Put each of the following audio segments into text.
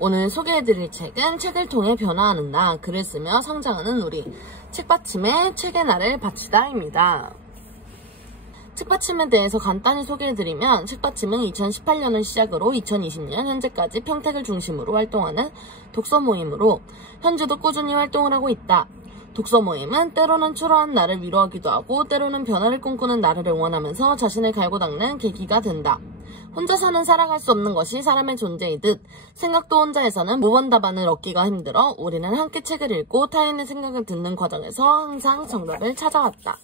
오늘 소개해드릴 책은 책을 통해 변화하는 나, 글을 쓰며 성장하는 우리, 책받침에 책의 날을 바치다입니다. 책받침에 대해서 간단히 소개해드리면 책받침은 2018년을 시작으로 2020년 현재까지 평택을 중심으로 활동하는 독서 모임으로 현재도 꾸준히 활동을 하고 있다. 독서 모임은 때로는 초라한 나를 위로하기도 하고 때로는 변화를 꿈꾸는 나를 응원하면서 자신을 갈고 닦는 계기가 된다. 혼자서는 살아갈 수 없는 것이 사람의 존재이듯 생각도 혼자 해서는 모범 답안을 얻기가 힘들어 우리는 함께 책을 읽고 타인의 생각을 듣는 과정에서 항상 정답을 찾아왔다.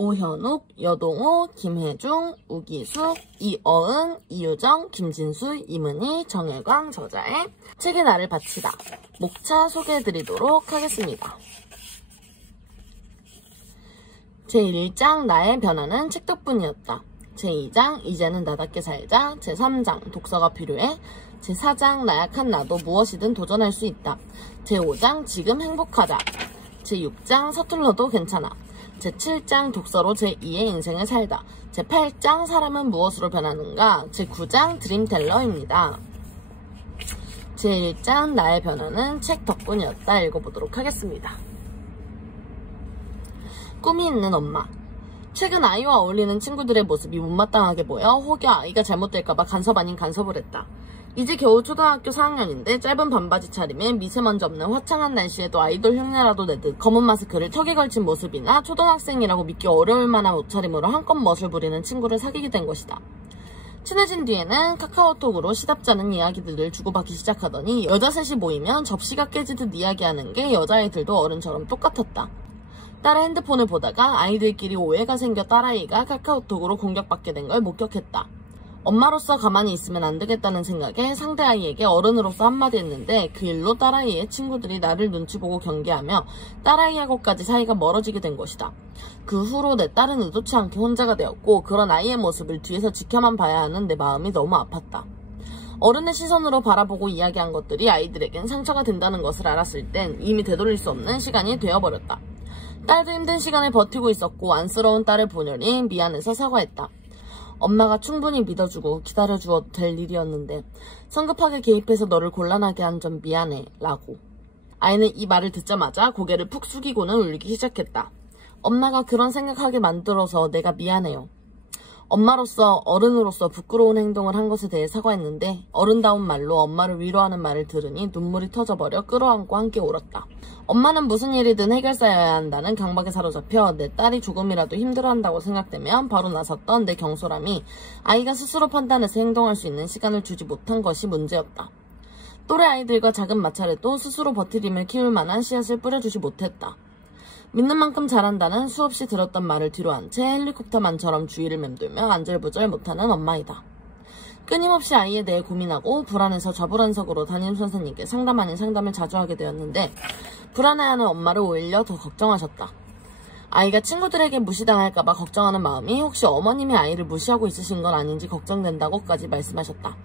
오현욱, 여동호, 김혜중, 우기숙, 이어은, 이유정, 김진수, 이문희, 정혜광 저자의 책의 날을 바치다. 목차 소개해드리도록 하겠습니다. 제1장 나의 변화는 책 덕분이었다. 제2장 이제는 나답게 살자. 제3장 독서가 필요해. 제4장 나약한 나도 무엇이든 도전할 수 있다. 제5장 지금 행복하자. 제6장 서툴러도 괜찮아. 제7장 독서로 제2의 인생을 살다. 제8장 사람은 무엇으로 변하는가. 제9장 드림텔러입니다. 제1장 나의 변화는 책 덕분이었다. 읽어보도록 하겠습니다. 꿈이 있는 엄마. 최근 아이와 어울리는 친구들의 모습이 못마땅하게 보여 혹여 아이가 잘못될까봐 간섭 아닌 간섭을 했다. 이제 겨우 초등학교 4학년인데 짧은 반바지 차림에 미세먼지 없는 화창한 날씨에도 아이돌 흉내라도 내듯 검은 마스크를 턱에 걸친 모습이나 초등학생이라고 믿기 어려울 만한 옷차림으로 한껏 멋을 부리는 친구를 사귀게 된 것이다. 친해진 뒤에는 카카오톡으로 시답잖은 이야기들을 주고받기 시작하더니 여자 셋이 모이면 접시가 깨지듯 이야기하는 게 여자아이들도 어른처럼 똑같았다. 딸의 핸드폰을 보다가 아이들끼리 오해가 생겨 딸아이가 카카오톡으로 공격받게 된 걸 목격했다. 엄마로서 가만히 있으면 안 되겠다는 생각에 상대 아이에게 어른으로서 한마디 했는데 그 일로 딸아이의 친구들이 나를 눈치 보고 경계하며 딸아이하고까지 사이가 멀어지게 된 것이다. 그 후로 내 딸은 의도치 않게 혼자가 되었고 그런 아이의 모습을 뒤에서 지켜만 봐야 하는 내 마음이 너무 아팠다. 어른의 시선으로 바라보고 이야기한 것들이 아이들에겐 상처가 된다는 것을 알았을 땐 이미 되돌릴 수 없는 시간이 되어버렸다. 딸도 힘든 시간을 버티고 있었고 안쓰러운 딸을 보느니 미안해서 사과했다. 엄마가 충분히 믿어주고 기다려주어도 될 일이었는데 성급하게 개입해서 너를 곤란하게 한 점 미안해 라고. 아이는 이 말을 듣자마자 고개를 푹 숙이고는 울기 시작했다. 엄마가 그런 생각하게 만들어서 내가 미안해요. 엄마로서 어른으로서 부끄러운 행동을 한 것에 대해 사과했는데 어른다운 말로 엄마를 위로하는 말을 들으니 눈물이 터져버려 끌어안고 함께 울었다. 엄마는 무슨 일이든 해결사여야 한다는 강박에 사로잡혀 내 딸이 조금이라도 힘들어한다고 생각되면 바로 나섰던 내 경솔함이 아이가 스스로 판단해서 행동할 수 있는 시간을 주지 못한 것이 문제였다. 또래 아이들과 작은 마찰에도 스스로 버티림을 키울 만한 씨앗을 뿌려주지 못했다. 믿는 만큼 잘한다는 수없이 들었던 말을 뒤로한 채 헬리콥터만처럼 주위를 맴돌며 안절부절 못하는 엄마이다. 끊임없이 아이에 대해 고민하고 불안해서 좌불안석으로 담임선생님께 상담 아닌 상담을 자주 하게 되었는데 불안해하는 엄마를 오히려 더 걱정하셨다. 아이가 친구들에게 무시당할까봐 걱정하는 마음이 혹시 어머님이 아이를 무시하고 있으신 건 아닌지 걱정된다고까지 말씀하셨다.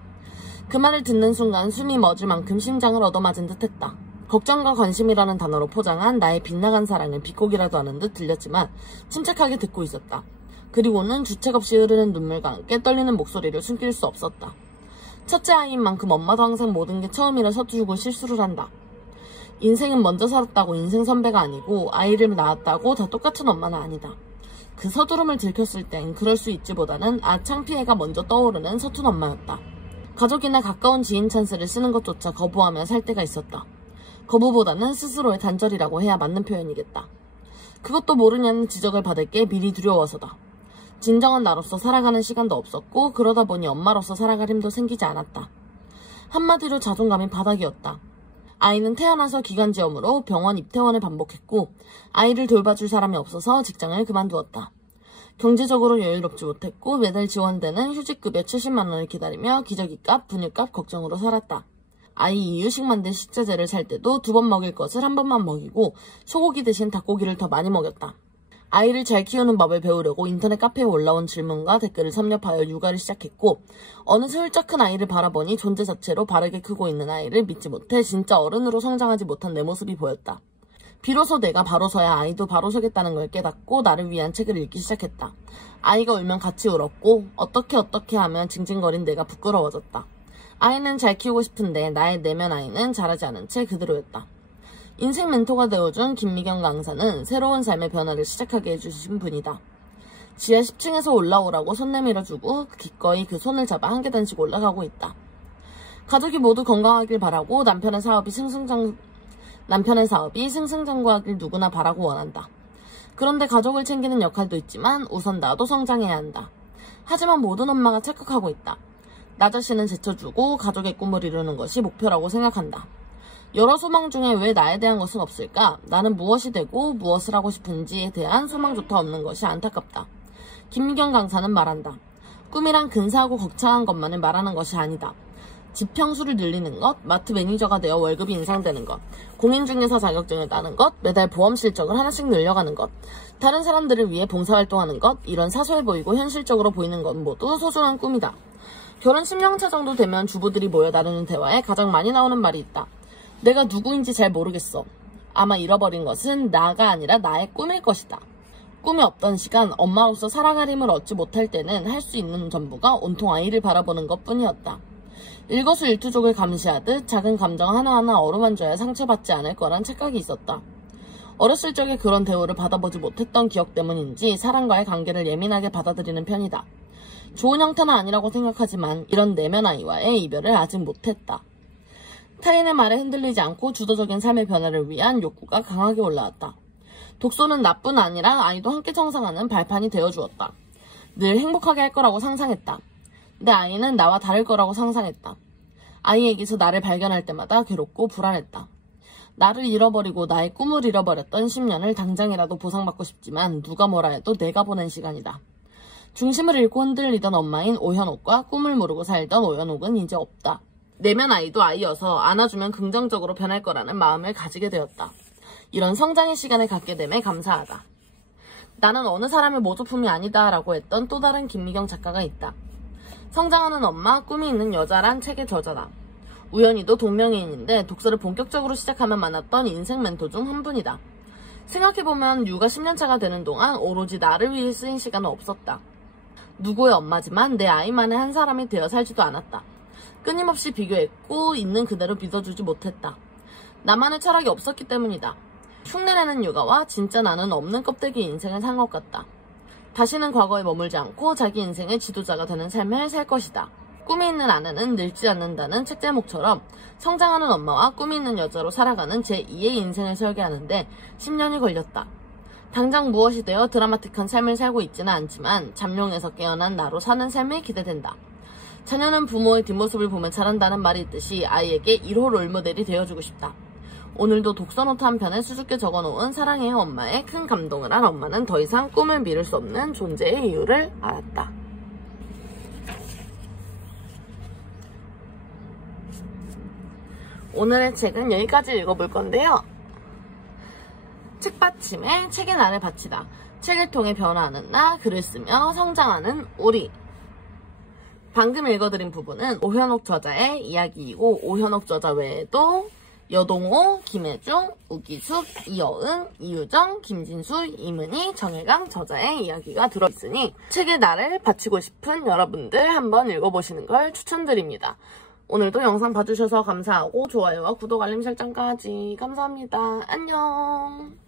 그 말을 듣는 순간 숨이 멎을 만큼 심장을 얻어맞은 듯했다. 걱정과 관심이라는 단어로 포장한 나의 빗나간 사랑을 비꼬기라도 하는 듯 들렸지만 침착하게 듣고 있었다. 그리고는 주책 없이 흐르는 눈물과 함께 떨리는 목소리를 숨길 수 없었다. 첫째 아이인 만큼 엄마도 항상 모든 게 처음이라 서투르고 실수를 한다. 인생은 먼저 살았다고 인생 선배가 아니고 아이를 낳았다고 다 똑같은 엄마는 아니다. 그 서두름을 들켰을 땐 그럴 수 있지보다는 창피해가 먼저 떠오르는 서툰 엄마였다. 가족이나 가까운 지인 찬스를 쓰는 것조차 거부하며 살 때가 있었다. 거부보다는 스스로의 단절이라고 해야 맞는 표현이겠다. 그것도 모르냐는 지적을 받을 게 미리 두려워서다. 진정한 나로서 살아가는 시간도 없었고 그러다 보니 엄마로서 살아갈 힘도 생기지 않았다. 한마디로 자존감이 바닥이었다. 아이는 태어나서 기관지염으로 병원 입퇴원을 반복했고 아이를 돌봐줄 사람이 없어서 직장을 그만두었다. 경제적으로 여유롭지 못했고 매달 지원되는 휴직급여 70만 원을 기다리며 기저귀값, 분유값 걱정으로 살았다. 아이 이유식 만든 식자재를 살 때도 2번 먹일 것을 1번만 먹이고 소고기 대신 닭고기를 더 많이 먹였다. 아이를 잘 키우는 법을 배우려고 인터넷 카페에 올라온 질문과 댓글을 섭렵하여 육아를 시작했고 어느새 훌쩍 큰 아이를 바라보니 존재 자체로 바르게 크고 있는 아이를 믿지 못해 진짜 어른으로 성장하지 못한 내 모습이 보였다. 비로소 내가 바로 서야 아이도 바로 서겠다는 걸 깨닫고 나를 위한 책을 읽기 시작했다. 아이가 울면 같이 울었고 어떻게 하면 징징거린 내가 부끄러워졌다. 아이는 잘 키우고 싶은데 나의 내면 아이는 자라지 않은 채 그대로였다. 인생 멘토가 되어준 김미경 강사는 새로운 삶의 변화를 시작하게 해주신 분이다. 지하 10층에서 올라오라고 손 내밀어주고 기꺼이 그 손을 잡아 한 계단씩 올라가고 있다. 가족이 모두 건강하길 바라고 남편의 사업이 승승장구하길 누구나 바라고 원한다. 그런데 가족을 챙기는 역할도 있지만 우선 나도 성장해야 한다. 하지만 모든 엄마가 착각하고 있다. 나 자신은 제쳐주고 가족의 꿈을 이루는 것이 목표라고 생각한다. 여러 소망 중에 왜 나에 대한 것은 없을까? 나는 무엇이 되고 무엇을 하고 싶은지에 대한 소망조차 없는 것이 안타깝다. 김미경 강사는 말한다. 꿈이란 근사하고 거창한 것만을 말하는 것이 아니다. 집 평수를 늘리는 것, 마트 매니저가 되어 월급이 인상되는 것, 공인중개사 자격증을 따는 것, 매달 보험 실적을 하나씩 늘려가는 것, 다른 사람들을 위해 봉사활동하는 것, 이런 사소해 보이고 현실적으로 보이는 것 모두 소중한 꿈이다. 결혼 10년차 정도 되면 주부들이 모여 나누는 대화에 가장 많이 나오는 말이 있다. 내가 누구인지 잘 모르겠어. 아마 잃어버린 것은 나가 아니라 나의 꿈일 것이다. 꿈이 없던 시간, 엄마로서 사랑할 힘을 얻지 못할 때는 할 수 있는 전부가 온통 아이를 바라보는 것뿐이었다. 일거수일투족을 감시하듯 작은 감정 하나하나 어루만져야 상처받지 않을 거란 착각이 있었다. 어렸을 적에 그런 대우를 받아보지 못했던 기억 때문인지 사람과의 관계를 예민하게 받아들이는 편이다. 좋은 형태는 아니라고 생각하지만 이런 내면 아이와의 이별을 아직 못했다. 타인의 말에 흔들리지 않고 주도적인 삶의 변화를 위한 욕구가 강하게 올라왔다. 독서는 나뿐 아니라 아이도 함께 청상하는 발판이 되어주었다. 늘 행복하게 할 거라고 상상했다. 내 아이는 나와 다를 거라고 상상했다. 아이에게서 나를 발견할 때마다 괴롭고 불안했다. 나를 잃어버리고 나의 꿈을 잃어버렸던 10년을 당장이라도 보상받고 싶지만 누가 뭐라 해도 내가 보낸 시간이다. 중심을 잃고 흔들리던 엄마인 오현옥과 꿈을 모르고 살던 오현옥은 이제 없다. 내면 아이도 아이여서 안아주면 긍정적으로 변할 거라는 마음을 가지게 되었다. 이런 성장의 시간을 갖게 됨에 감사하다. 나는 어느 사람의 모조품이 아니다 라고 했던 또 다른 김미경 작가가 있다. 성장하는 엄마, 꿈이 있는 여자란 책의 저자다. 우연히도 동명이인인데 독서를 본격적으로 시작하면 만났던 인생 멘토 중 한 분이다. 생각해보면 육아 10년차가 되는 동안 오로지 나를 위해 쓰인 시간은 없었다. 누구의 엄마지만 내 아이만의 한 사람이 되어 살지도 않았다. 끊임없이 비교했고 있는 그대로 믿어주지 못했다. 나만의 철학이 없었기 때문이다. 흉내내는 육아와 진짜 나는 없는 껍데기 인생을 산 것 같다. 다시는 과거에 머물지 않고 자기 인생의 지도자가 되는 삶을 살 것이다. 꿈이 있는 아내는 늙지 않는다는 책 제목처럼 성장하는 엄마와 꿈이 있는 여자로 살아가는 제2의 인생을 설계하는데 10년이 걸렸다. 당장 무엇이 되어 드라마틱한 삶을 살고 있지는 않지만 잠룡에서 깨어난 나로 사는 삶이 기대된다. 자녀는 부모의 뒷모습을 보며 자란다는 말이 있듯이 아이에게 1호 롤모델이 되어주고 싶다. 오늘도 독서노트 한 편에 수줍게 적어놓은 사랑해요 엄마의 큰 감동을 한 엄마는 더 이상 꿈을 미룰 수 없는 존재의 이유를 알았다. 오늘의 책은 여기까지 읽어볼 건데요. 책받침에 책의 날을 바치다. 책을 통해 변화하는 나, 글을 쓰며 성장하는 우리. 방금 읽어드린 부분은 오현옥 저자의 이야기이고 오현옥 저자 외에도 여동호, 김혜중, 우기숙, 이여은, 이유정, 김진수, 이문희, 정혜강 저자의 이야기가 들어있으니 책의 날을 바치고 싶은 여러분들 한번 읽어보시는 걸 추천드립니다. 오늘도 영상 봐주셔서 감사하고 좋아요와 구독, 알림 설정까지 감사합니다. 안녕.